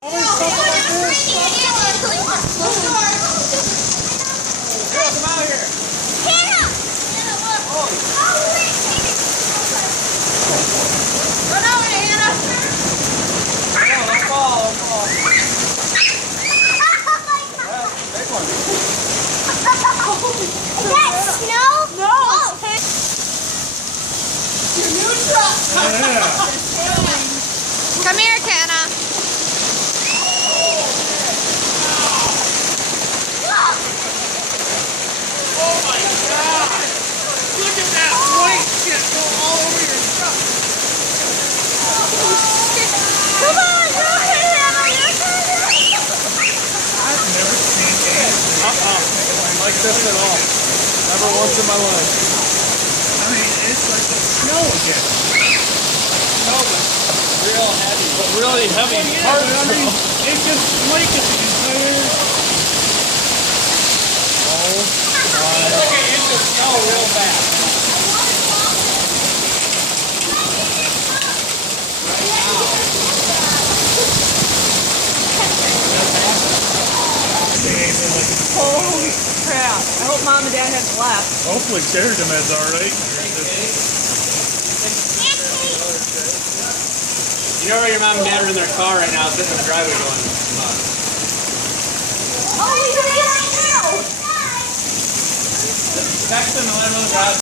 Girls, come out here. Hannah! Oh. Run over, Hannah! Don't fall, don't fall. Big one. Is that snow? No. Oh. Your new truck. Yeah. Come here, Hannah. Oh my God! Look at that white shit go all over your truck. Come on, go ahead, Hannah. Your turn. I've never seen anything like this at all. Never once in my life. I mean, it's like the snow again. Snow, but real heavy. But really heavy. Hard I mean, it just flaking the entire. It's like an inch of snow real fast. Holy crap. I hope Mom and Dad haven't left. Hopefully Sheridan is alright. You know where your mom and dad are in their car right now, sitting in the driveway going, Oh, we can get it now. text them and let them know the drive.